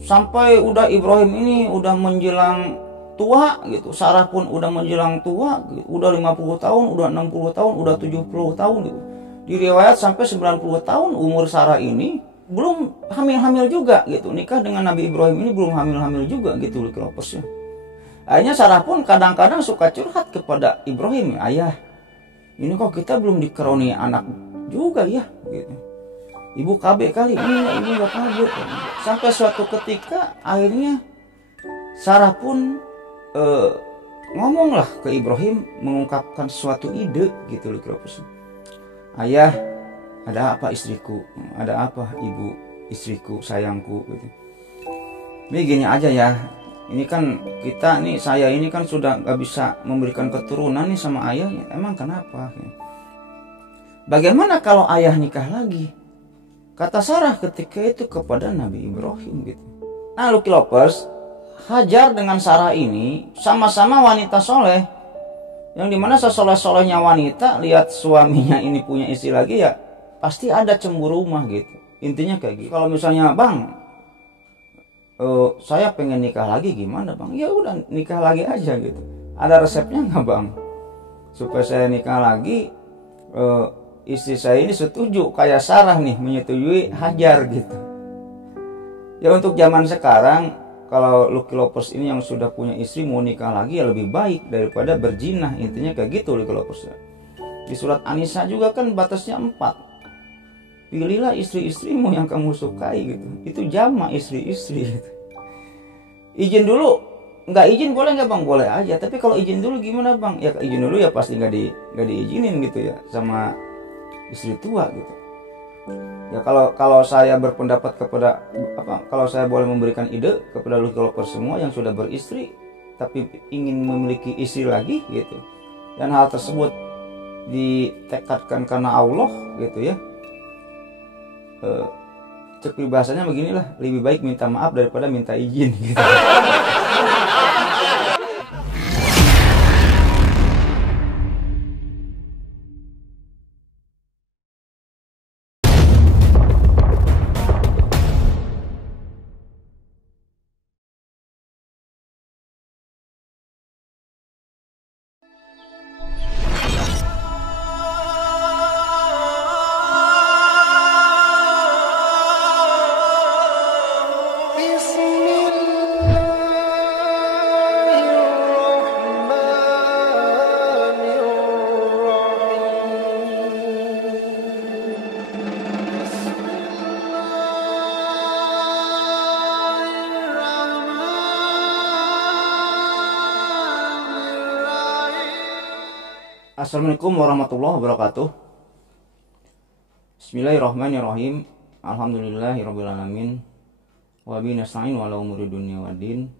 Sampai udah Ibrahim ini udah menjelang tua gitu, Sarah pun udah menjelang tua gitu. Udah 50 tahun, udah 60 tahun, udah 70 tahun gitu. Di riwayat sampai 90 tahun umur Sarah ini belum hamil-hamil juga gitu. Nikah dengan Nabi Ibrahim ini belum hamil-hamil juga gitu Lokilopers ya. Akhirnya Sarah pun kadang-kadang suka curhat kepada Ibrahim, ayah, ini kok kita belum dikaruniai anak juga ya gitu. Ibu KB kali ini, ibu nggak KB. Sampai suatu ketika akhirnya Sarah pun ngomonglah ke Ibrahim, mengungkapkan suatu ide gitu loh. Ayah, ada apa istriku? Ada apa ibu istriku, sayangku gitu. Ini gini aja ya. Ini kan kita nih, saya ini kan sudah gak bisa memberikan keturunan nih sama ayahnya. Emang kenapa? Bagaimana kalau ayah nikah lagi? Kata Sarah ketika itu kepada Nabi Ibrahim gitu. Nah, Lokilopers, Hajar dengan Sarah ini sama-sama wanita soleh. Yang dimana sesoleh-solehnya wanita lihat suaminya ini punya istri lagi ya pasti ada cemburu rumah gitu. Intinya kayak gitu. Kalau misalnya bang, saya pengen nikah lagi, gimana bang? Ya udah nikah lagi aja gitu. Ada resepnya nggak bang? Supaya saya nikah lagi, istri saya ini setuju kayak Sarah nih menyetujui Hajar gitu. Ya untuk zaman sekarang kalau Lokilopers ini yang sudah punya istri mau nikah lagi ya lebih baik daripada berzina. Intinya kayak gitu Lokilopers. Di surat An-Nisa juga kan batasnya 4. Pilihlah istri-istrimu yang kamu sukai gitu. Itu jama istri-istri gitu. Izin dulu, nggak izin boleh nggak bang? Boleh aja. Tapi kalau izin dulu gimana bang? Ya izin dulu ya pasti nggak diizinin gitu ya sama istri tua gitu. Ya kalau saya berpendapat kepada kalau saya boleh memberikan ide kepada Lokilopers semua yang sudah beristri tapi ingin memiliki istri lagi gitu, dan hal tersebut ditekadkan karena Allah gitu ya, cek bahasanya beginilah, lebih baik minta maaf daripada minta izin gitu. Assalamualaikum warahmatullahi wabarakatuh. Bismillahirrahmanirrahim. Alhamdulillahirrabbilalamin. Wa bihi nasta'in wa ala umuri dunya waddin.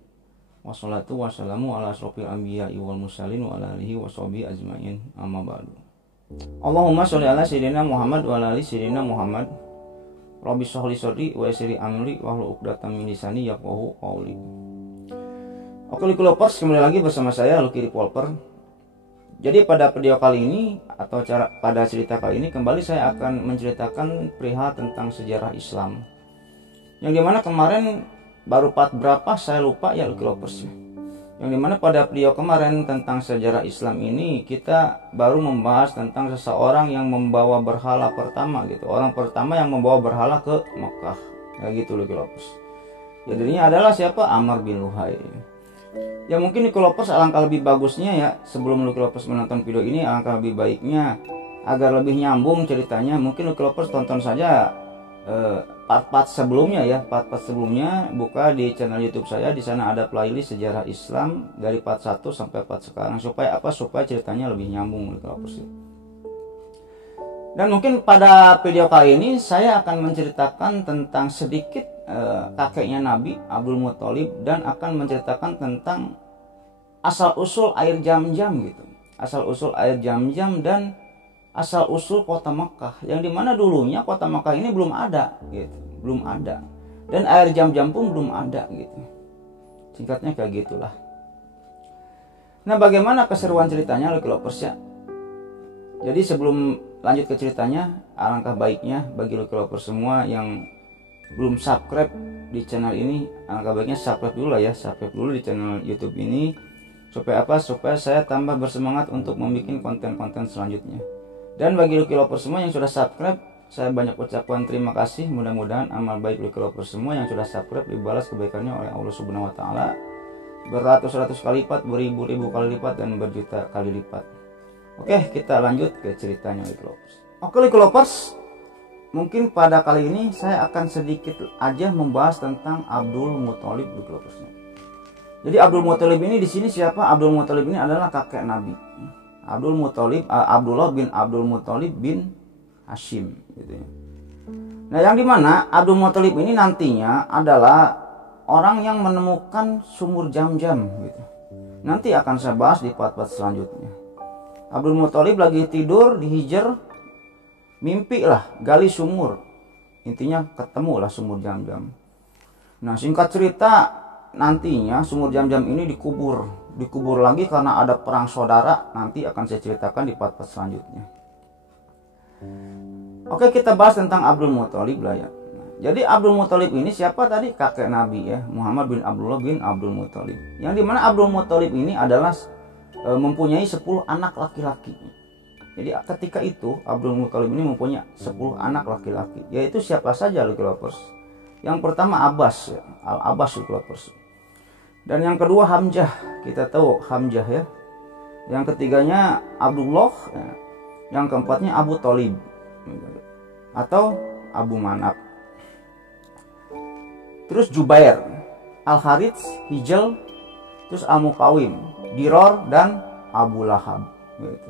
Wassalatu wassalamu ala asrofil anbiya'i wal mursalin wa ala alihi wa sahbihi ajmain. Amma ba'du. Allahumma sholli ala sayyidina Muhammad wa ala ali sayyidina Muhammad. Rabbi shrah li sadri wa yassir li amri wahlul 'uqdatam min lisani yafqahu qawli. Oke Lokilopers, kembali lagi bersama saya Lucky Revolver. Jadi pada video kali ini atau pada cerita kali ini kembali saya akan menceritakan perihal tentang sejarah Islam. Yang dimana kemarin baru part berapa saya lupa ya Lokilopers. Yang dimana pada video kemarin tentang sejarah Islam ini kita baru membahas tentang seseorang yang membawa berhala pertama gitu. Orang pertama yang membawa berhala ke Mekah. Kayak gitu Lokilopers. Jadinya adalah siapa? Amr bin Luhai. Ya mungkin Lokilopers alangkah lebih bagusnya ya, sebelum Lokilopers menonton video ini, alangkah lebih baiknya agar lebih nyambung ceritanya, mungkin Lokilopers tonton saja part-part sebelumnya ya, part-part sebelumnya buka di channel YouTube saya. Di sana ada playlist sejarah Islam dari part 1 sampai part sekarang, supaya apa? Supaya ceritanya lebih nyambung Lokilopers. Dan mungkin pada video kali ini saya akan menceritakan tentang sedikit kakeknya Nabi Abdul Muthalib, dan akan menceritakan tentang asal usul air Zam-Zam gitu, asal usul air Zam-Zam dan asal usul kota Mekah, yang dimana dulunya kota Mekah ini belum ada gitu, belum ada, dan air Zam-Zam pun belum ada gitu. Singkatnya kayak gitulah. Nah, bagaimana keseruan ceritanya Lokilopers ya? Jadi sebelum lanjut ke ceritanya, alangkah baiknya bagi Lokilopers semua yang belum subscribe di channel ini, alangkah baiknya subscribe dulu lah ya, subscribe dulu di channel YouTube ini supaya apa? Supaya saya tambah bersemangat untuk membuat konten-konten selanjutnya. Dan bagi Lucky Lovers semua yang sudah subscribe, saya banyak ucapkan terima kasih. Mudah-mudahan amal baik Lucky Lovers semua yang sudah subscribe dibalas kebaikannya oleh Allah Subhanahu wa taala beratus-ratus kali lipat, beribu-ribu kali lipat, dan berjuta kali lipat. Oke, kita lanjut ke ceritanya Lucky Lovers. Oke Lucky Lovers, mungkin pada kali ini saya akan sedikit aja membahas tentang Abdul Muthalib Lucky Lovers. Jadi Abdul Muthalib ini di sini siapa? Abdul Muthalib ini adalah kakek Nabi. Abdul Muthalib, Abdullah bin Abdul Muthalib bin Hashim gitu ya. Nah, yang dimana Abdul Muthalib ini nantinya adalah orang yang menemukan sumur Zam-Zam gitu. Nanti akan saya bahas di part-part selanjutnya. Abdul Muthalib lagi tidur di Hijr, mimpi lah gali sumur. Intinya ketemu lah sumur Zam-Zam. Nah, singkat cerita nantinya sumur Zam-Zam ini dikubur lagi karena ada perang saudara. Nanti akan saya ceritakan di part-part selanjutnya. Oke, kita bahas tentang Abdul Muthalib lah ya. Jadi Abdul Muthalib ini siapa tadi? Kakek Nabi ya, Muhammad bin Abdullah bin Abdul Muthalib. Yang dimana Abdul Muthalib ini adalah mempunyai 10 anak laki-laki. Jadi ketika itu Abdul Muthalib ini mempunyai 10 anak laki-laki. Yaitu siapa saja Lucky Lovers? Yang pertama Abbas ya, Al-Abbas Lucky Lovers. Dan yang kedua Hamzah, kita tahu Hamzah ya. Yang ketiganya Abdullah ya. Yang keempatnya Abu Thalib atau Abu Manaf. Terus Jubair, Al-Harits, Hijl, terus Al-Muqawim, Diror, dan Abu Lahab gitu.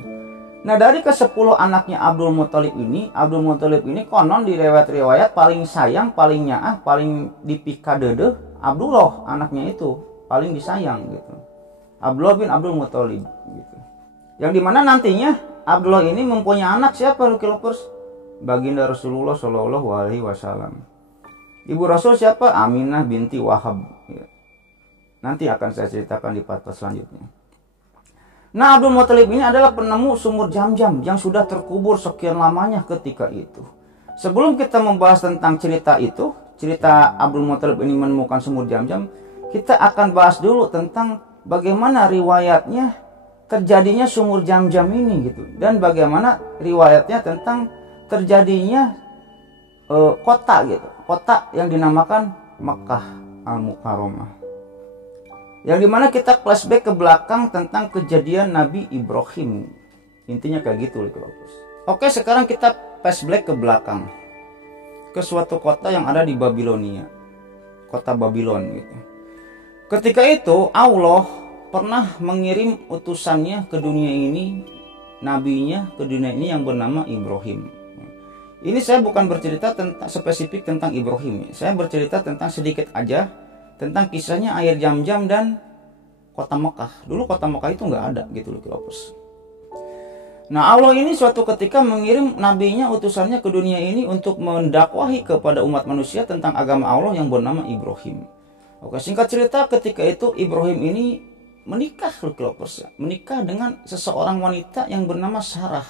Nah, dari ke-10 anaknya Abdul Muthalib ini konon di riwayat-riwayat paling sayang, paling nyaah, paling dipikadede Abdullah, anaknya itu paling disayang gitu. Abdullah bin Abdul Muthalib gitu. Yang dimana nantinya Abdullah ini mempunyai anak siapa Lucky Lovers? Baginda Rasulullah Shallallahu Alaihi Wasallam. Ibu Rasul siapa? Aminah binti Wahab. Ya. Nanti akan saya ceritakan di part selanjutnya. Nah, Abdul Muthalib ini adalah penemu sumur Zam-Zam yang sudah terkubur sekian lamanya ketika itu. Sebelum kita membahas tentang cerita itu, cerita Abdul Muthalib ini menemukan sumur Zam-Zam, kita akan bahas dulu tentang bagaimana riwayatnya terjadinya sumur Zam-Zam ini gitu, dan bagaimana riwayatnya tentang terjadinya kota gitu, kota yang dinamakan Makkah Al-Mukarramah, yang dimana kita flashback ke belakang tentang kejadian Nabi Ibrahim. Intinya kayak gitu Lucky Lovers. Oke, sekarang kita flashback ke belakang ke suatu kota yang ada di Babilonia, kota Babylon gitu. Ketika itu Allah pernah mengirim utusannya ke dunia ini, nabinya ke dunia ini yang bernama Ibrahim. Ini saya bukan bercerita tentang spesifik tentang Ibrahim, saya bercerita tentang sedikit aja tentang kisahnya air Zam-Zam dan kota Mekah. Dulu kota Mekah itu nggak ada gitu Lucky Lovers. Nah, Allah ini suatu ketika mengirim nabinya, utusannya ke dunia ini untuk mendakwahi kepada umat manusia tentang agama Allah yang bernama Ibrahim. Oke, singkat cerita ketika itu Ibrahim ini menikah Lucky Lovers, menikah dengan seseorang wanita yang bernama Sarah.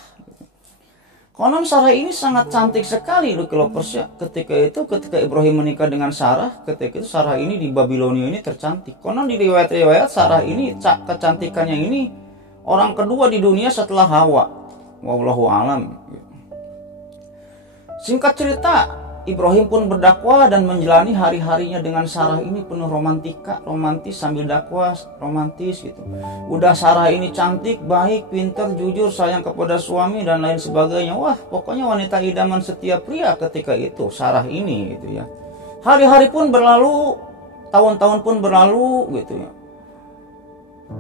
Konon Sarah ini sangat cantik sekali Lucky Lovers ya. Ketika Ibrahim menikah dengan Sarah, ketika itu Sarah ini di Babilonia ini tercantik. Konon di riwayat-riwayat Sarah ini kecantikannya ini orang kedua di dunia setelah Hawa. Wallahu alam. Singkat cerita, Ibrahim pun berdakwah dan menjalani hari-harinya dengan Sarah ini penuh romantis sambil dakwah, romantis gitu. Udah Sarah ini cantik, baik, pintar, jujur, sayang kepada suami dan lain sebagainya. Wah, pokoknya wanita idaman setiap pria ketika itu, Sarah ini gitu ya. Hari-hari pun berlalu, tahun-tahun pun berlalu gitu ya.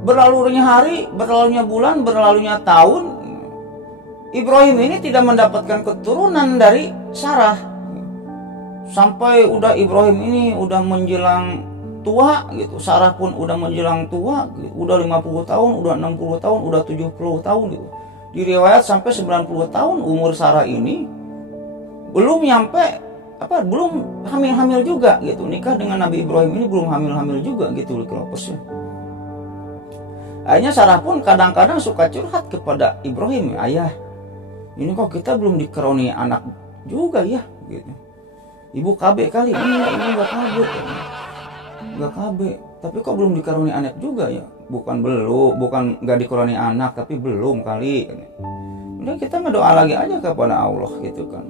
Berlalunya hari, berlalunya bulan, berlalunya tahun, Ibrahim ini tidak mendapatkan keturunan dari Sarah. Sampai udah Ibrahim ini udah menjelang tua gitu, Sarah pun udah menjelang tua gitu. Udah 50 tahun, udah 60 tahun, udah 70 tahun gitu. Di riwayat sampai 90 tahun umur Sarah ini belum belum hamil-hamil juga gitu. Nikah dengan Nabi Ibrahim ini belum hamil-hamil juga gitu Lucky Lovers ya. Akhirnya Sarah pun kadang-kadang suka curhat kepada Ibrahim, ayah, ini kok kita belum dikaruniai anak juga ya gitu. Ibu KB kali? Iya, ibu nggak KB. Nggak KB. Tapi kok belum dikaruniai anak juga ya? Bukan nggak dikaruniai anak, tapi belum kali. Udah kita ngedoa lagi aja kepada Allah gitu kan.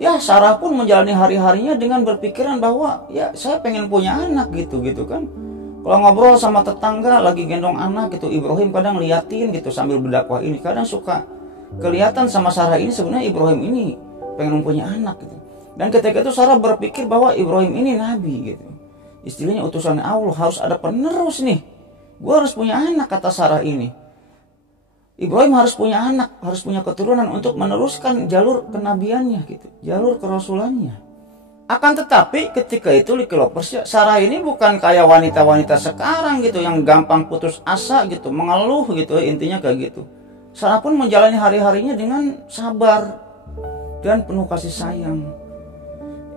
Ya Sarah pun menjalani hari-harinya dengan berpikiran bahwa ya saya pengen punya anak gitu kan. Kalau ngobrol sama tetangga lagi gendong anak gitu, Ibrahim kadang liatin gitu sambil berdakwah ini. Kadang suka kelihatan sama Sarah ini sebenarnya Ibrahim ini pengen mempunyai anak gitu. Dan ketika itu Sarah berpikir bahwa Ibrahim ini nabi gitu. Istilahnya utusan Allah, harus ada penerus nih. Gue harus punya anak, kata Sarah ini. Ibrahim harus punya anak, harus punya keturunan untuk meneruskan jalur kenabiannya gitu, jalur kerasulannya. Akan tetapi ketika itu Likilopers, Sarah ini bukan kayak wanita-wanita sekarang gitu yang gampang putus asa gitu, mengeluh gitu, intinya kayak gitu. Sarah pun menjalani hari-harinya dengan sabar dan penuh kasih sayang.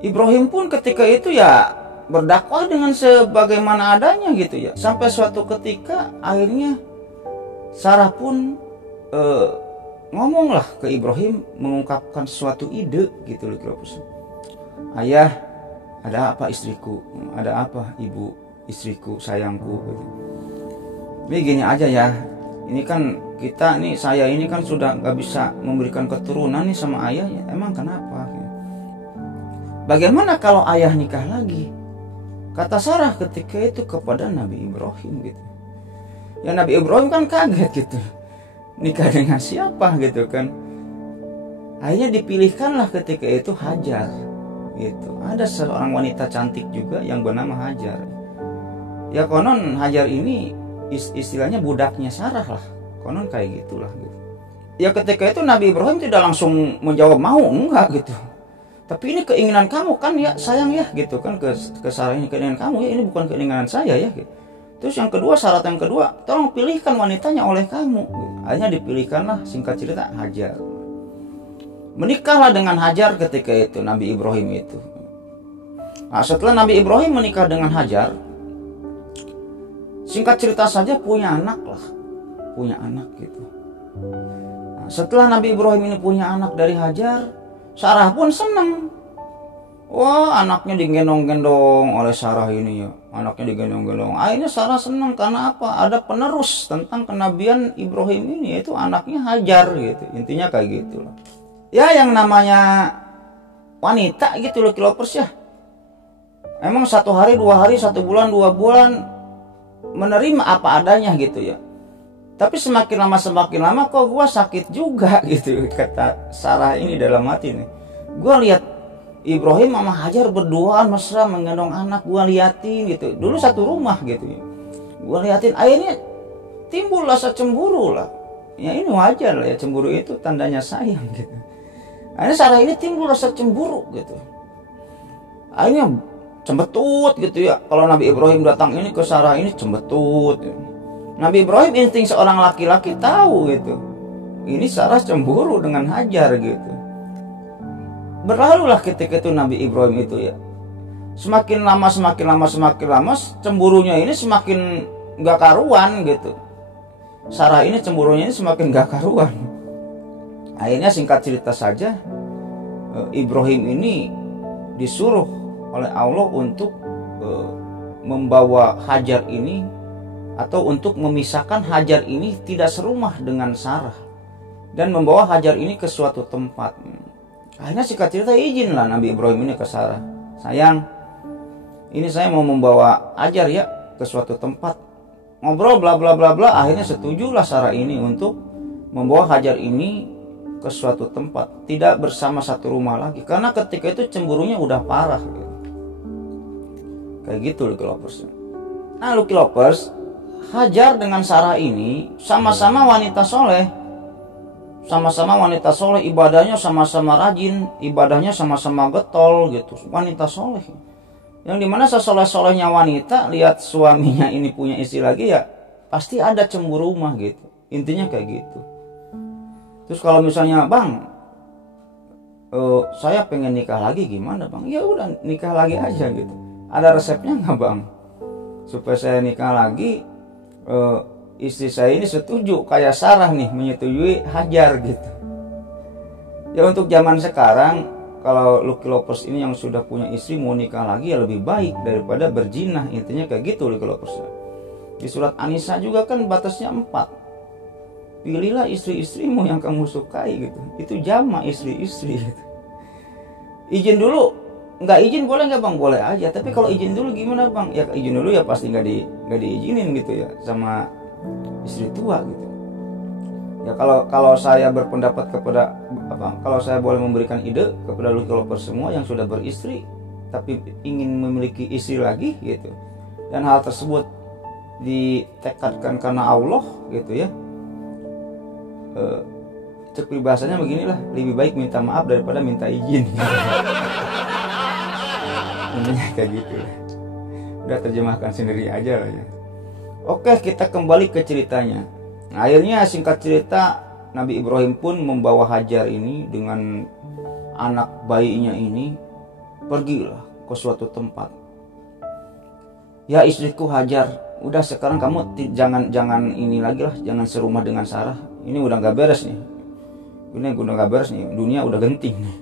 Ibrahim pun ketika itu ya berdakwah dengan sebagaimana adanya gitu ya. Sampai suatu ketika akhirnya Sarah pun ngomonglah ke Ibrahim, mengungkapkan suatu ide gitu loh. Ayah, ada apa istriku? Ada apa ibu istriku, sayangku gitu. Ini gini aja ya. Ini kan saya ini kan sudah gak bisa memberikan keturunan nih sama ayah ya. Emang kenapa? Bagaimana kalau ayah nikah lagi? Kata Sarah ketika itu kepada Nabi Ibrahim gitu. Ya Nabi Ibrahim kan kaget gitu. Nikah dengan siapa gitu kan. Akhirnya dipilihkanlah ketika itu Hajar gitu. Ada seorang wanita cantik juga yang bernama Hajar. Ya konon Hajar ini istilahnya budaknya Sarah lah. Konon kayak gitulah gitu. Ya ketika itu Nabi Ibrahim tidak langsung menjawab mau, enggak gitu. Tapi ini keinginan kamu kan ya sayang ya gitu kan, ke Sarah ini keinginan kamu ya, ini bukan keinginan saya ya gitu. Terus yang kedua, syarat yang kedua, tolong pilihkan wanitanya oleh kamu. Akhirnya dipilihkanlah, singkat cerita, Hajar. Menikahlah dengan Hajar ketika itu Nabi Ibrahim itu. Nah, setelah Nabi Ibrahim menikah dengan Hajar, singkat cerita saja punya anak gitu. Nah, setelah Nabi Ibrahim ini punya anak dari Hajar, Sarah pun senang. Wah, anaknya digendong-gendong oleh Sarah ini ya. Anaknya digendong-gendong. Akhirnya Sarah senang karena apa? Ada penerus tentang kenabian Ibrahim ini, yaitu anaknya Hajar gitu. Intinya kayak gitu loh. Ya yang namanya wanita gitu loh Kilopers ya. Emang 1 hari, 2 hari, 1 bulan, 2 bulan menerima apa adanya gitu ya. Tapi semakin lama kok gua sakit juga gitu, kata Sarah ini dalam hati nih. Gua lihat Ibrahim sama Hajar berduaan mesra menggendong anak, gua liatin gitu. Dulu satu rumah gitu ya. Gua liatin, akhirnya timbul rasa cemburu lah. Ya ini wajar lah ya, cemburu itu tandanya sayang gitu. Akhirnya Sarah ini timbul rasa cemburu gitu. Akhirnya cembetut gitu ya. Kalau Nabi Ibrahim datang ini ke Sarah ini cembetut gitu. Nabi Ibrahim insting seorang laki-laki tahu gitu. Ini Sarah cemburu dengan Hajar gitu. Berlalulah ketika itu Nabi Ibrahim itu ya. Semakin lama cemburunya ini semakin gak karuan gitu. Sarah ini cemburunya ini semakin gak karuan. Akhirnya singkat cerita saja, Ibrahim ini disuruh oleh Allah untuk membawa Hajar ini, atau untuk memisahkan Hajar ini tidak serumah dengan Sarah, dan membawa Hajar ini ke suatu tempat. Akhirnya singkat cerita izinlah Nabi Ibrahim ini ke Sarah. Sayang, ini saya mau membawa Hajar ya ke suatu tempat. Ngobrol bla bla bla bla. Akhirnya setujulah Sarah ini untuk membawa Hajar ini ke suatu tempat, tidak bersama satu rumah lagi, karena ketika itu cemburunya udah parah gitu. Kayak gitu Lucky Lovers. Nah Lucky Lovers, Hajar dengan Sarah ini sama-sama wanita soleh. Sama-sama wanita soleh, ibadahnya sama-sama rajin, ibadahnya sama-sama getol gitu. Wanita soleh. Yang dimana sesoleh-solehnya wanita lihat suaminya ini punya istri lagi ya pasti ada cemburu mah gitu. Intinya kayak gitu. Terus kalau misalnya bang, saya pengen nikah lagi gimana bang? Ya udah nikah lagi aja gitu. Ada resepnya nggak bang? Supaya saya nikah lagi, istri saya ini setuju kayak Sarah nih menyetujui Hajar gitu. Ya untuk zaman sekarang kalau Lucky Lovers ini yang sudah punya istri mau nikah lagi ya lebih baik daripada berzina. Intinya kayak gitu Lucky Lovers. Di surat An-Nisa juga kan batasnya 4. Pilihlah istri-istrimu yang kamu sukai gitu. Itu jama istri-istri gitu. Izin dulu, nggak izin boleh nggak bang? Boleh aja. Tapi kalau izin dulu gimana bang? Ya izin dulu ya pasti nggak diizinin gitu ya sama istri tua gitu. Ya kalau saya berpendapat kepada kalau saya boleh memberikan ide kepada Lucky Lovers semua yang sudah beristri tapi ingin memiliki istri lagi gitu, dan hal tersebut ditekadkan karena Allah gitu ya. Cek bahasanya beginilah, lebih baik minta maaf daripada minta izin. Intinya kayak gitu lah. Udah terjemahkan sendiri aja lah ya. Oke, kita kembali ke ceritanya. Akhirnya singkat cerita, Nabi Ibrahim pun membawa Hajar ini dengan anak bayinya ini, pergilah ke suatu tempat. Ya istriku Hajar, udah sekarang kamu jangan ini lagi lah, jangan serumah dengan Sarah. Ini udah gak beres nih. Ini udah gak beres nih, dunia udah genting nih.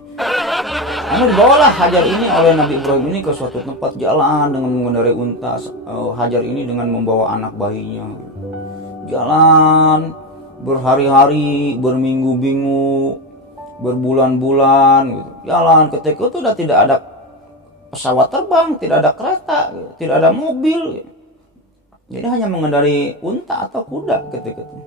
Karena dibawalah Hajar ini oleh Nabi Ibrahim ini ke suatu tempat, jalan dengan mengendarai unta. Hajar ini dengan membawa anak bayinya. Jalan berhari-hari, berminggu-minggu, berbulan-bulan gitu. Jalan ketika itu udah tidak ada pesawat terbang, tidak ada kereta, gitu. Tidak ada mobil gitu. Jadi hanya mengendarai unta atau kuda ketika itu.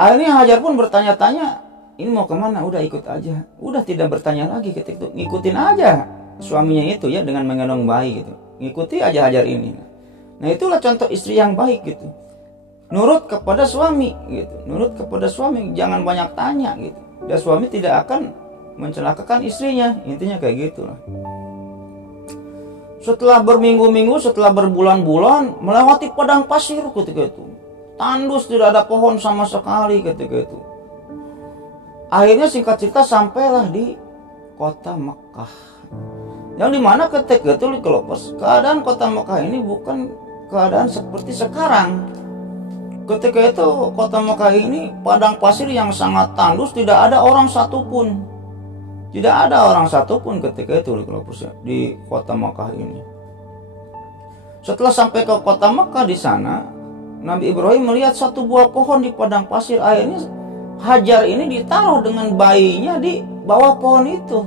Akhirnya Hajar pun bertanya-tanya, ini mau kemana? Udah ikut aja. Udah tidak bertanya lagi ketika itu, ngikutin aja suaminya itu ya dengan menggendong bayi gitu. Ngikuti aja Hajar ini. Nah itulah contoh istri yang baik gitu. Nurut kepada suami gitu, nurut kepada suami, jangan banyak tanya gitu. Dan suami tidak akan mencelakakan istrinya, intinya kayak gitulah. Setelah berminggu-minggu, setelah berbulan-bulan, melewati padang pasir ketika itu, tandus, tidak ada pohon sama sekali ketika itu. Akhirnya singkat cerita sampailah di kota Mekah, yang dimana ketika itu keadaan kota Mekah ini bukan keadaan seperti sekarang. Ketika itu kota Mekah ini padang pasir yang sangat tandus, tidak ada orang satupun. Tidak ada orang satupun ketika itu di kota Mekah ini. Setelah sampai ke kota Mekah, di sana Nabi Ibrahim melihat satu buah pohon di padang pasir. Akhirnya Hajar ini ditaruh dengan bayinya di bawah pohon itu.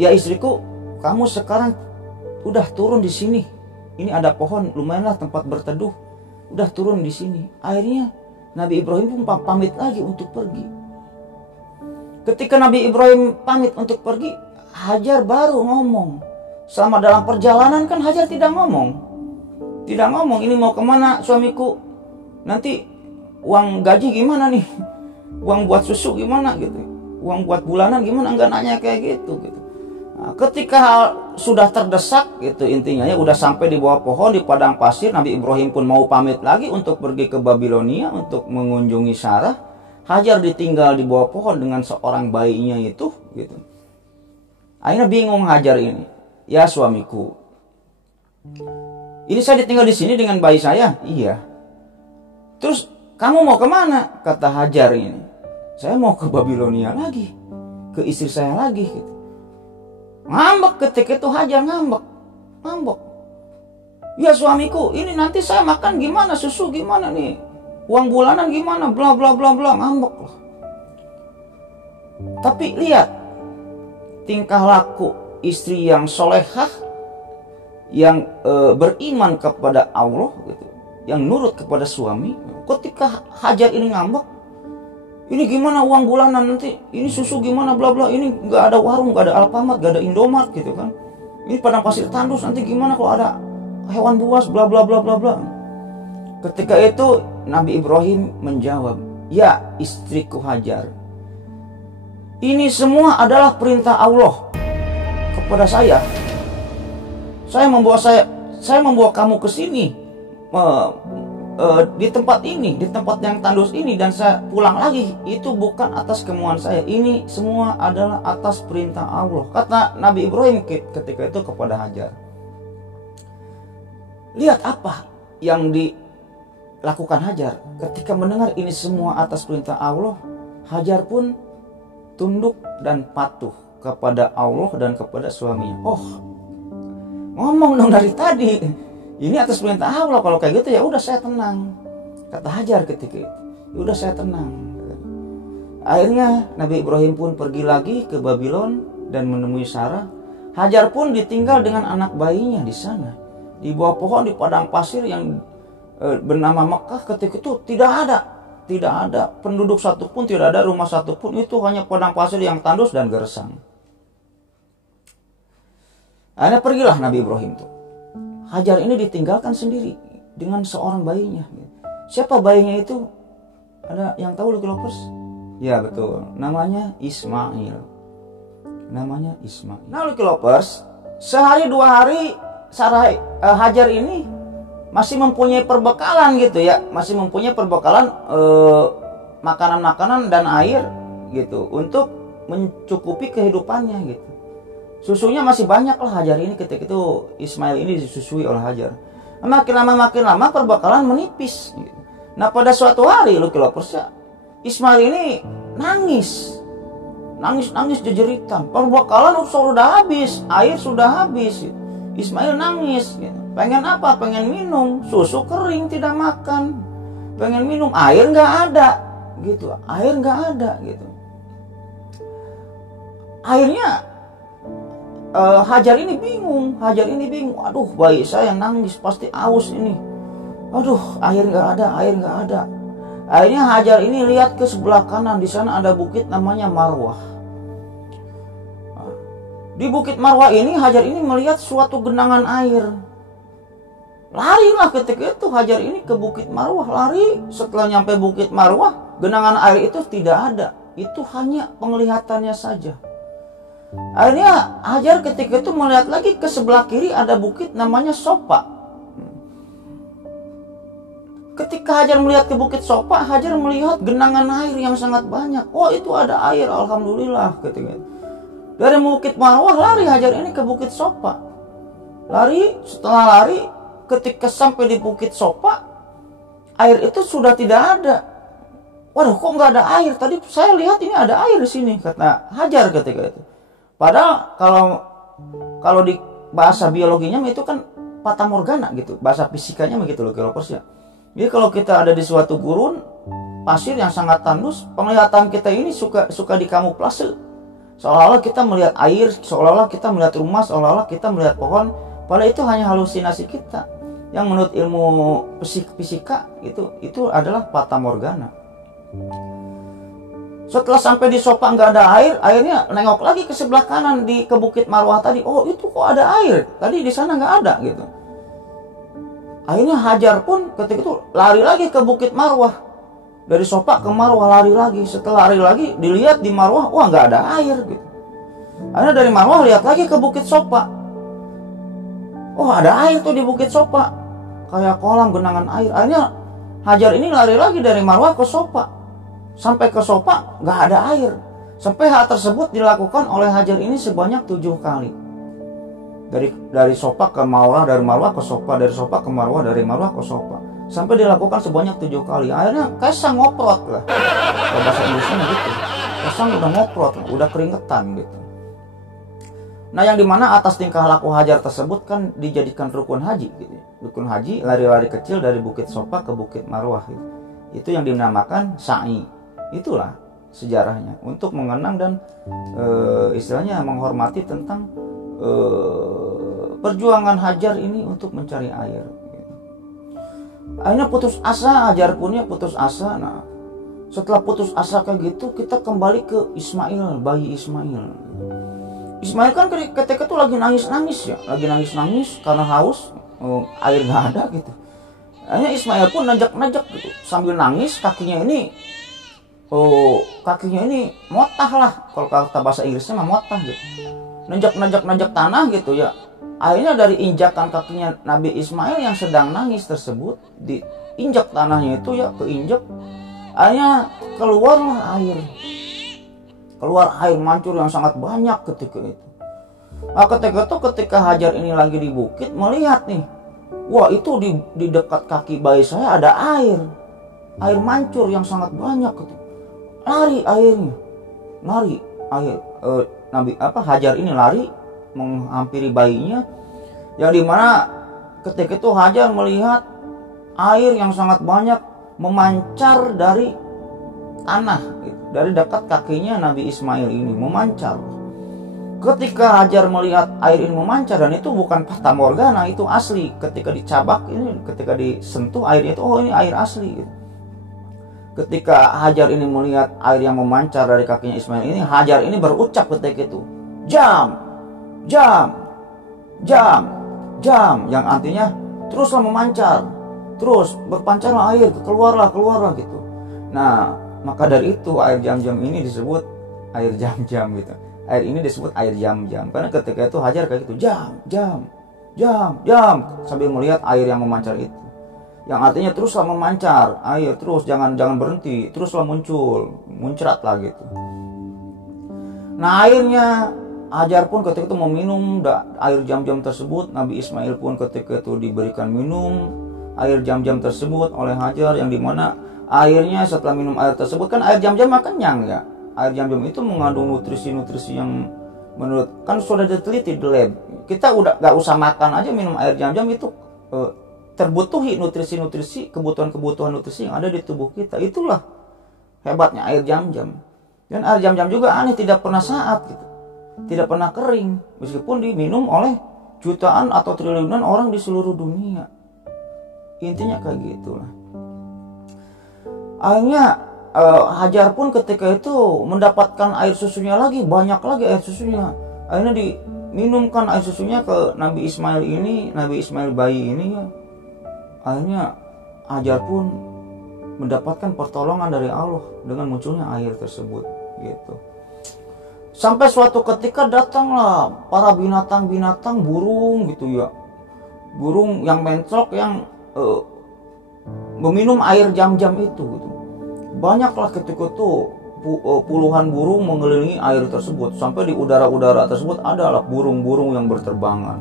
Ya istriku, kamu sekarang udah turun di sini. Ini ada pohon, lumayanlah tempat berteduh. Udah turun di sini. Akhirnya Nabi Ibrahim pun pamit lagi untuk pergi. Ketika Nabi Ibrahim pamit untuk pergi, Hajar baru ngomong. Selama dalam perjalanan kan Hajar tidak ngomong. Tidak ngomong, ini mau kemana suamiku? Nanti uang gaji gimana nih? Uang buat susu gimana gitu? Uang buat bulanan gimana? Enggak nanya kayak gitu. Nah, ketika sudah terdesak gitu intinya ya, udah sampai di bawah pohon di padang pasir, Nabi Ibrahim pun mau pamit lagi untuk pergi ke Babilonia untuk mengunjungi Sarah. Hajar ditinggal di bawah pohon dengan seorang bayinya itu gitu. Akhirnya bingung Hajar ini. Ya suamiku, ini saya ditinggal di sini dengan bayi saya. Iya. Terus kamu mau kemana? Kata Hajar ini. Saya mau ke Babilonia lagi, ke istri saya lagi gitu. Ngambek ketika itu Hajar, ngambek. Ya suamiku, ini nanti saya makan gimana, susu gimana nih, uang bulanan gimana, bla bla bla bla, ngambek loh. Tapi lihat tingkah laku istri yang solehah, yang beriman kepada Allah gitu, yang nurut kepada suami. Ketika Hajar ini ngambek, ini gimana uang bulanan nanti, ini susu gimana bla bla, ini nggak ada warung, nggak ada Alfamart, nggak ada Indomart gitu kan, ini padang pasir tandus, nanti gimana kalau ada hewan buas bla bla bla bla bla. Ketika itu Nabi Ibrahim menjawab, ya istriku Hajar, ini semua adalah perintah Allah kepada saya. Saya membawa kamu ke sini, di tempat ini, di tempat yang tandus ini, dan saya pulang lagi. Itu bukan atas kemauan saya, ini semua adalah atas perintah Allah, kata Nabi Ibrahim ketika itu kepada Hajar. Lihat apa yang dilakukan Hajar ketika mendengar ini semua atas perintah Allah. Hajar pun tunduk dan patuh kepada Allah dan kepada suaminya. Oh, ngomong dong dari tadi, ini atas perintah Allah. Kalau kayak gitu ya udah saya tenang, kata Hajar ketika itu. Ya udah saya tenang. Akhirnya Nabi Ibrahim pun pergi lagi ke Babylon dan menemui Sarah. Hajar pun ditinggal dengan anak bayinya di sana, di bawah pohon di padang pasir yang bernama Mekah. Ketika itu tidak ada penduduk satupun, tidak ada rumah satupun, itu hanya padang pasir yang tandus dan gersang. Akhirnya pergilah Nabi Ibrahim tuh. Hajar ini ditinggalkan sendiri dengan seorang bayinya. Siapa bayinya itu? Ada yang tahu, Lucky Lovers? Ya betul, namanya Ismail. Nah, Lucky Lovers, sehari dua hari Hajar ini masih mempunyai perbekalan gitu ya, masih mempunyai perbekalan makanan-makanan dan air gitu untuk mencukupi kehidupannya gitu. Susunya masih banyak lah Hajar ini, ketika itu Ismail ini disusui oleh Hajar. Makin lama perbekalan menipis gitu. Nah pada suatu hari, Lucky Lovers, ya, Ismail ini nangis jejeritan. Perbekalan sudah habis, air sudah habis gitu. Ismail nangis gitu. Pengen apa? Pengen minum. Susu kering, tidak makan. Pengen minum, air nggak ada gitu. Akhirnya Hajar ini bingung. Aduh, bayi saya nangis, pasti aus ini. Aduh, air nggak ada. Akhirnya Hajar ini lihat ke sebelah kanan, di sana ada bukit namanya Marwah. Di Bukit Marwah ini Hajar ini melihat suatu genangan air. Larilah ketika itu Hajar ini ke Bukit Marwah, lari. Setelah nyampe Bukit Marwah, genangan air itu tidak ada. Itu hanya penglihatannya saja. Akhirnya Hajar ketika itu melihat lagi ke sebelah kiri ada bukit namanya Sopa. Ketika Hajar melihat ke Bukit Sopa, Hajar melihat genangan air yang sangat banyak. Oh, itu ada air, alhamdulillah ketika itu. Dari Bukit Marwah lari Hajar ini ke Bukit Sopa. Setelah lari, ketika sampai di Bukit Sopa, air itu sudah tidak ada. Waduh, kok nggak ada air? Tadi saya lihat ini ada air di sini, kata Hajar ketika itu. Padahal kalau di bahasa biologinya itu kan fata morgana gitu, bahasa fisikanya begitu loh, Lovers ya. Jadi kalau kita ada di suatu gurun pasir yang sangat tandus, penglihatan kita ini suka dikamuflase. Seolah-olah kita melihat air, seolah-olah kita melihat rumah, seolah-olah kita melihat pohon. Padahal itu hanya halusinasi kita. Yang menurut ilmu fisika itu adalah fata morgana. Setelah sampai di Sopa nggak ada air, akhirnya nengok lagi ke sebelah kanan ke Bukit Marwah tadi. Oh, itu kok ada air? Tadi di sana nggak ada gitu. Akhirnya Hajar pun ketika itu lari lagi ke Bukit Marwah. Dari Sopa ke Marwah lari lagi. Setelah lari lagi, dilihat di Marwah, wah nggak ada air gitu. Akhirnya dari Marwah lihat lagi ke Bukit Sopa. Oh, ada air tuh di Bukit Sopa. Kayak kolam genangan air. Akhirnya Hajar ini lari lagi dari Marwah ke Sopa. Sampai ke Sopa nggak ada air. Sampai hal tersebut dilakukan oleh Hajar ini sebanyak 7 kali. Dari Sopa ke Marwah, dari Marwah ke Sopa, dari Sopa ke Marwah, dari Marwah ke Sopa, sampai dilakukan sebanyak 7 kali. Akhirnya Kaisang ngoprot lah. Kalau bahasa Inggrisnya gitu. Kaisang udah ngoprot lah, udah keringetan gitu. Nah, yang dimana atas tingkah laku Hajar tersebut kan dijadikan rukun haji gitu. Rukun haji, lari-lari kecil dari Bukit Sopa ke Bukit Marwah gitu. Itu yang dinamakan sa'i. Itulah sejarahnya, untuk mengenang dan istilahnya menghormati tentang perjuangan Hajar ini untuk mencari air. Akhirnya putus asa, Hajar punya putus asa. Nah, setelah putus asa kayak gitu, kita kembali ke Ismail, bayi Ismail. Ismail kan ketika itu lagi nangis-nangis ya, lagi nangis-nangis karena haus, air nggak ada gitu. Akhirnya Ismail pun najak-najak gitu, sambil nangis kakinya ini motah lah, kalau kata bahasa Inggrisnya mah motah gitu. Najak tanah gitu ya. Akhirnya dari injakan kakinya Nabi Ismail yang sedang nangis tersebut, diinjak tanahnya itu ya, keinjak. Akhirnya keluarlah air. Keluar air mancur yang sangat banyak ketika itu. Nah, ketika Hajar ini lagi di bukit melihat nih, wah itu di dekat kaki bayi saya ada air mancur yang sangat banyak gitu. Lari airnya, lari Hajar ini lari menghampiri bayinya, yang dimana ketika itu Hajar melihat air yang sangat banyak memancar dari tanah, dari dekat kakinya Nabi Ismail ini memancar. Ketika Hajar melihat air ini memancar, dan itu bukan fata morgana, itu asli. Ketika dicabak ini, ketika disentuh airnya itu, oh ini air asli. Ketika Hajar ini melihat air yang memancar dari kakinya Ismail ini, Hajar ini berucap ketika itu, jam, jam, jam, jam, yang artinya teruslah memancar, terus berpancarlah air, keluarlah gitu. Nah, maka dari itu air jam-jam ini disebut air jam-jam gitu. Air ini disebut air jam-jam karena ketika itu Hajar kayak gitu, jam, jam, jam, jam, sambil melihat air yang memancar itu. Yang artinya teruslah memancar air, terus jangan berhenti, teruslah muncratlah gitu. Nah, airnya Hajar pun ketika itu mau minum air jam-jam tersebut. Nabi Ismail pun ketika itu diberikan minum air jam-jam tersebut oleh Hajar, yang dimana airnya setelah minum air tersebut, kan air jam-jam kenyang ya. Air jam-jam itu mengandung nutrisi-nutrisi yang menurut kan sudah diteliti di lab. Kita udah gak usah makan aja, minum air jam-jam itu terbutuhi nutrisi-nutrisi, kebutuhan nutrisi yang ada di tubuh kita. Itulah hebatnya air jam-jam. Dan air jam-jam juga aneh, tidak pernah saat gitu. Tidak pernah kering, meskipun diminum oleh jutaan atau triliunan orang di seluruh dunia. Intinya kayak gitulah. Akhirnya Hajar pun ketika itu mendapatkan air susunya lagi, banyak lagi air susunya. Akhirnya diminumkan air susunya ke Nabi Ismail ini, Nabi Ismail bayi ini ya. Akhirnya Hajar pun mendapatkan pertolongan dari Allah dengan munculnya air tersebut gitu. Sampai suatu ketika datanglah para binatang-binatang, burung gitu ya, burung yang mencrok yang meminum air jam-jam itu gitu. Banyaklah ketika itu puluhan burung mengelilingi air tersebut, sampai di udara-udara tersebut adalah burung-burung yang berterbangan.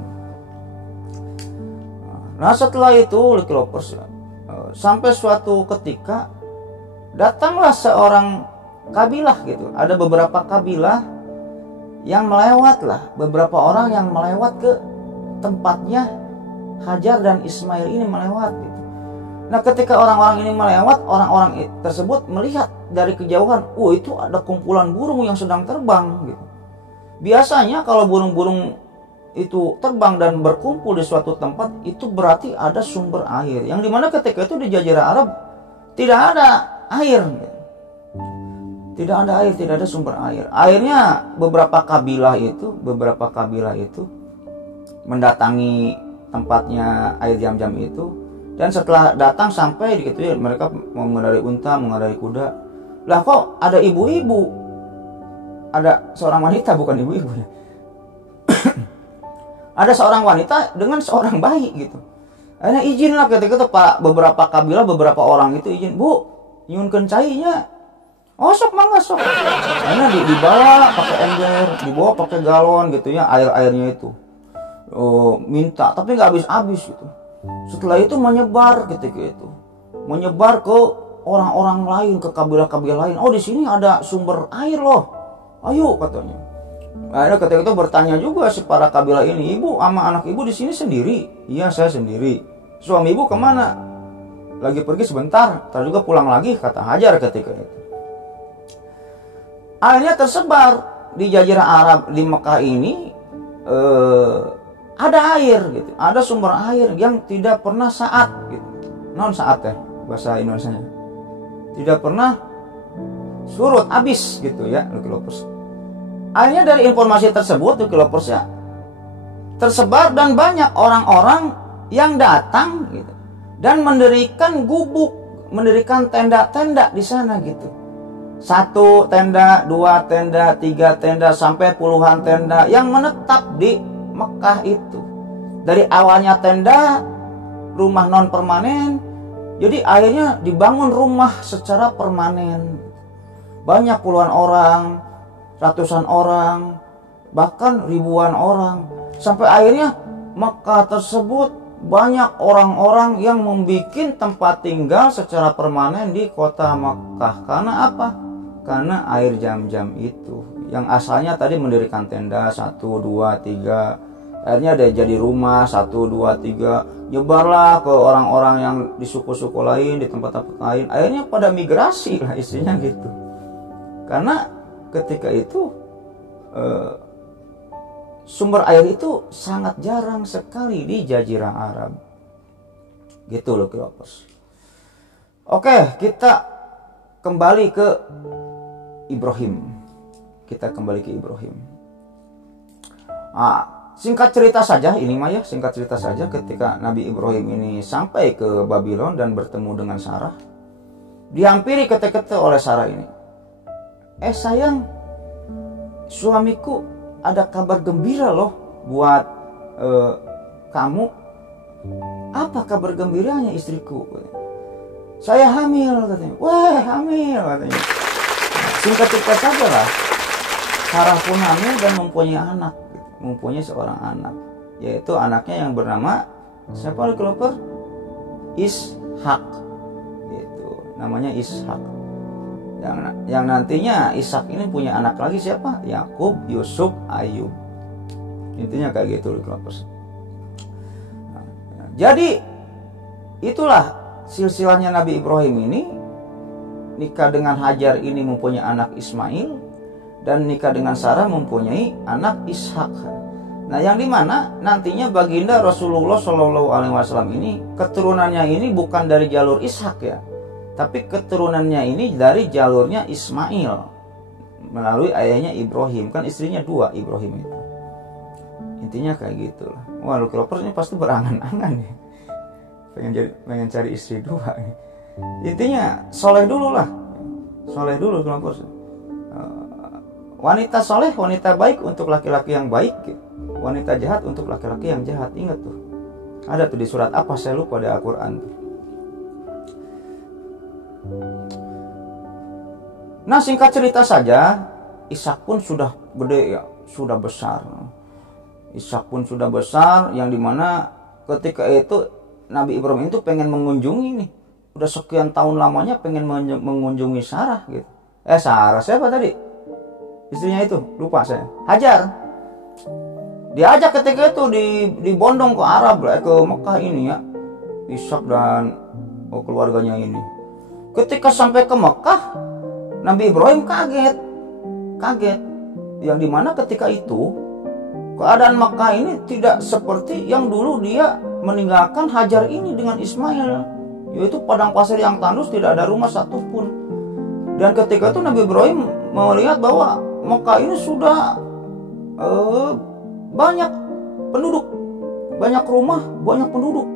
Nah, setelah itu sampai suatu ketika datanglah seorang kabilah gitu. Ada beberapa kabilah yang melewatlah, beberapa orang yang melewat ke tempatnya Hajar dan Ismail ini melewat gitu. Nah, ketika orang-orang ini melewat, orang-orang tersebut melihat dari kejauhan, itu ada kumpulan burung yang sedang terbang gitu. Biasanya kalau burung-burung itu terbang dan berkumpul di suatu tempat, itu berarti ada sumber air. Yang dimana ketika itu di Jazirah Arab tidak ada air gitu. Tidak ada air, tidak ada sumber air. Akhirnya beberapa kabilah itu mendatangi tempatnya air jam-jam itu, dan setelah datang sampai gitu ya, mereka mengendarai unta, mengendarai kuda. Lah kok ada ibu-ibu? Ada seorang wanita, bukan ibu-ibu ya. Ada seorang wanita dengan seorang bayi gitu. Akhirnya izinlah ketika itu beberapa kabilah, beberapa orang itu izin, "Bu, nyunkeun cainya." Oh, sok mangga sok. Akhirnya dibawa pakai ember, dibawa pakai galon gitu ya, airnya itu. Minta, tapi nggak habis-habis gitu. Setelah itu menyebar ketika itu, menyebar ke orang-orang lain, ke kabilah-kabilah lain. Oh, di sini ada sumber air loh. Ayo katanya. Akhirnya ketika itu bertanya juga si para kabilah ini, "Ibu sama anak ibu di sini sendiri?" "Iya, saya sendiri." "Suami ibu kemana?" "Lagi pergi sebentar, ntar juga pulang lagi," kata Hajar ketika itu. Akhirnya tersebar di Jazirah Arab, di Mekah ini ada air gitu, ada sumber air yang tidak pernah saat gitu. Non saat ya bahasa Indonesianya. Tidak pernah surut, habis gitu ya, Lukilopers. Akhirnya dari informasi tersebut Lukilopers ya tersebar, dan banyak orang-orang yang datang gitu dan mendirikan gubuk, mendirikan tenda-tenda di sana gitu. 1 tenda, 2 tenda, 3 tenda, sampai puluhan tenda yang menetap di Mekah itu. Dari awalnya tenda, rumah non permanen, jadi akhirnya dibangun rumah secara permanen. Banyak puluhan orang, ratusan orang, bahkan ribuan orang. Sampai akhirnya Mekah tersebut banyak orang-orang yang membuat tempat tinggal secara permanen di kota Mekah. Karena apa? Karena air jam-jam itu Yang asalnya tadi mendirikan tenda 1, 2, 3, akhirnya ada jadi rumah 1, 2, 3, nyebarlah ke orang-orang yang di suku-suku lain, di tempat-tempat lain. Akhirnya pada migrasi lah istrinya gitu. Karena ketika itu sumber air itu sangat jarang sekali di Jazirah Arab. Gitu loh Kelovers. Oke, kita kembali ke Ibrahim. Singkat cerita saja ini Maya, singkat cerita saja ketika Nabi Ibrahim ini sampai ke Babylon dan bertemu dengan Sarah. Dihampiri kete-kete oleh Sarah ini. Sayang, suamiku ada kabar gembira loh buat kamu. Apa kabar gembiranya istriku? Saya hamil katanya. Wah, hamil katanya. Singkat cerita saja lah, Sarah pun hamil dan mempunyai seorang anak, yaitu anaknya yang bernama siapa Keloper? Ishak, gitu. Namanya Ishak. Yang nantinya Ishak ini punya anak lagi siapa? Yakub, Yusuf, Ayub. Intinya kayak gitu Keloper. Jadi itulah silsilahnya Nabi Ibrahim ini. Nikah dengan Hajar ini mempunyai anak Ismail, dan nikah dengan Sarah mempunyai anak Ishak. Nah, yang dimana nantinya baginda Rasulullah Shallallahu Alaihi Wasallam ini keturunannya ini bukan dari jalur Ishak ya, tapi keturunannya ini dari jalurnya Ismail melalui ayahnya Ibrahim. Kan istrinya 2 Ibrahim itu. Intinya kayak gitulah. Wah, lu Kelovers ini pasti berangan-angan ya, pengen cari istri 2 nih. Intinya soleh dulu Kelovers. Wanita soleh, wanita baik untuk laki-laki yang baik, wanita jahat untuk laki-laki yang jahat. Ingat tuh, ada tuh di surat apa saya lupa di Al-Quran. Nah, singkat cerita saja, Ishak pun sudah gede ya, sudah besar. Ishak pun sudah besar, yang dimana ketika itu Nabi Ibrahim itu pengen mengunjungi nih, udah sekian tahun lamanya pengen mengunjungi Sarah gitu. Sarah siapa tadi? Istrinya itu, lupa saya. Hajar. Diajak ketika itu dibondong ke Arab, ke Mekah ini ya. Ishak dan keluarganya ini. Ketika sampai ke Mekah, Nabi Ibrahim kaget. Yang dimana ketika itu keadaan Mekah ini tidak seperti yang dulu dia meninggalkan Hajar ini dengan Ismail. Yaitu padang pasir yang tandus, tidak ada rumah satupun. Dan ketika itu Nabi Ibrahim melihat bahwa Mekah ini sudah banyak penduduk, banyak rumah, banyak penduduk.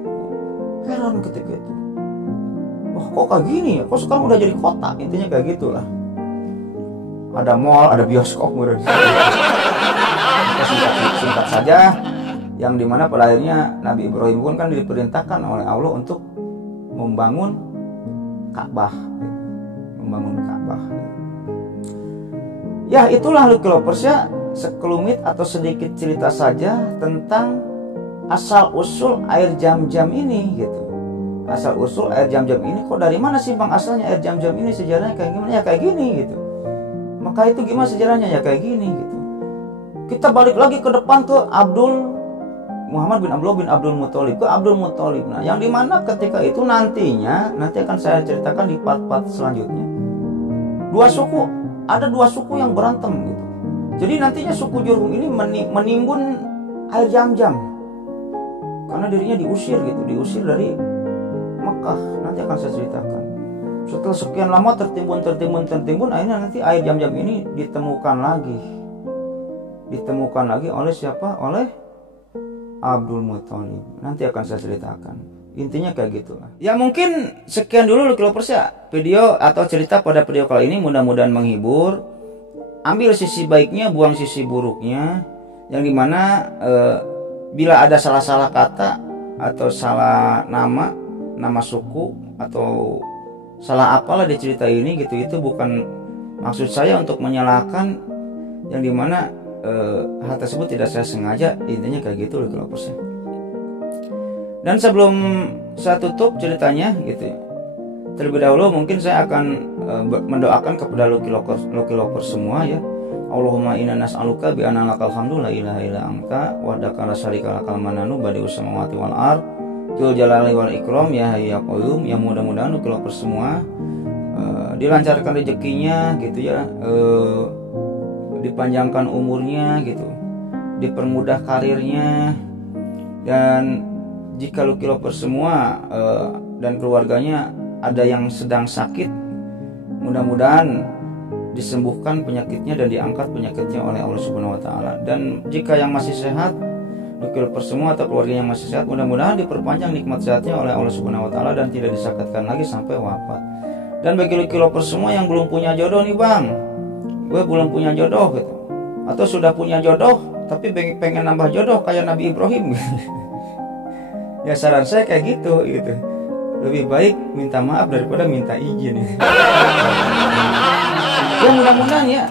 Heran ketika itu. Wah, kok kayak gini ya? Kok sekarang udah jadi kota? Intinya kayak gitulah. Ada mall, ada bioskop, udah. Singkat saja, yang dimana pada akhirnya Nabi Ibrahim pun kan diperintahkan oleh Allah untuk membangun Ka'bah. Ya, itulah Kelovers ya, sekelumit atau sedikit cerita saja tentang asal usul air Zam-Zam ini gitu. Asal usul air Zam-Zam ini, kok dari mana sih Bang asalnya air Zam-Zam ini, sejarahnya kayak gimana? Ya kayak gini gitu. Maka itu gimana sejarahnya? Ya kayak gini gitu. Kita balik lagi ke depan ke Muhammad bin Abdullah bin Abdul Muthalib, ke Abdul Muthalib. Nah, yang dimana ketika itu nanti akan saya ceritakan di part-part selanjutnya. Ada dua suku yang berantem gitu. Jadi nantinya suku Jurhum ini menimbun air Zam-Zam karena dirinya diusir dari Mekah. Nanti akan saya ceritakan. Setelah sekian lama tertimbun, akhirnya nanti air Zam-Zam ini ditemukan lagi oleh siapa? Oleh Abdul Muthalib. Nanti akan saya ceritakan. Intinya kayak gitulah. Ya mungkin sekian dulu Kelovers ya, video atau cerita pada video kali ini, mudah-mudahan menghibur. Ambil sisi baiknya, buang sisi buruknya. Yang dimana bila ada salah-salah kata atau salah nama suku atau salah apalah di cerita ini gitu, itu bukan maksud saya untuk menyalahkan, yang dimana hal tersebut tidak saya sengaja. Intinya kayak gitu Kelovers ya. Dan sebelum saya tutup ceritanya gitu ya, terlebih dahulu mungkin saya akan mendoakan kepada Lucky Lovers semua ya. Allahumma inna nas'aluka bi anna lakal hamdu la ilaha illa anta wahdaka la syarika lakal mananu badi'us samawati wal ard dzul jalali wal ikram ya hayyu ya qayyum. Ya mudah-mudahan developer semua dilancarkan rezekinya gitu ya, dipanjangkan umurnya gitu, dipermudah karirnya, dan jika developer semua dan keluarganya ada yang sedang sakit, mudah-mudahan disembuhkan penyakitnya dan diangkat penyakitnya oleh Allah Subhanahu wa taala. Dan jika yang masih sehat, developer semua atau keluarga yang masih sehat, mudah-mudahan diperpanjang nikmat sehatnya oleh Allah Subhanahu wa taala dan tidak disakitkan lagi sampai wafat. Dan bagi developer semua yang belum punya jodoh nih bang, gue belum punya jodoh gitu, atau sudah punya jodoh tapi pengen nambah jodoh kayak Nabi Ibrahim ya saran saya kayak gitu, lebih baik minta maaf daripada minta izin ya mudah-mudahan ya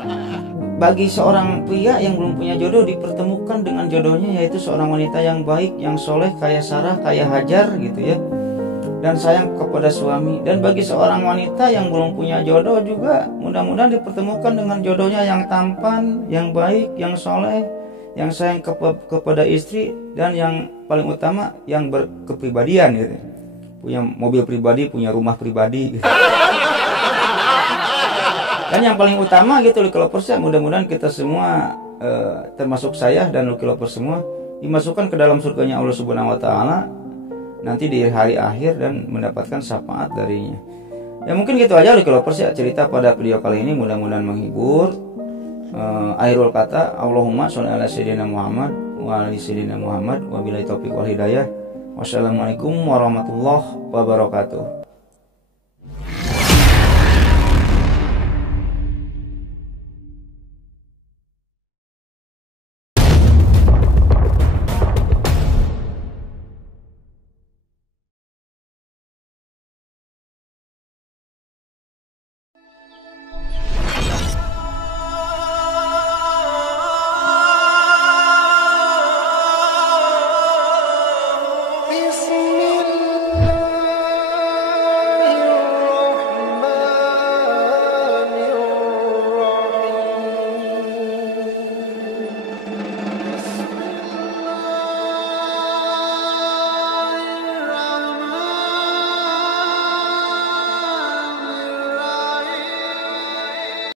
bagi seorang pria yang belum punya jodoh dipertemukan dengan jodohnya, yaitu seorang wanita yang baik, yang soleh kayak Sarah, kayak Hajar gitu ya, dan sayang kepada suami. Dan bagi seorang wanita yang belum punya jodoh juga mudah-mudahan dipertemukan dengan jodohnya yang tampan, yang baik, yang soleh, yang sayang kepada istri, dan yang paling utama yang berkepribadian gitu, punya mobil pribadi, punya rumah pribadi gitu. Dan yang paling utama gitu developer ya, mudah-mudahan kita semua termasuk saya dan developer semua dimasukkan ke dalam surganya Allah Subhanahu wa taala nanti di hari akhir dan mendapatkan syafaat darinya. Ya mungkin gitu aja developers ya cerita pada video kali ini, mudah-mudahan menghibur. Akhirul kata, Allahumma sholli ala sayyidina Muhammad wa ala sayyidina Muhammad wa billahi taufiq wal hidayah. Wassalamualaikum warahmatullahi wabarakatuh.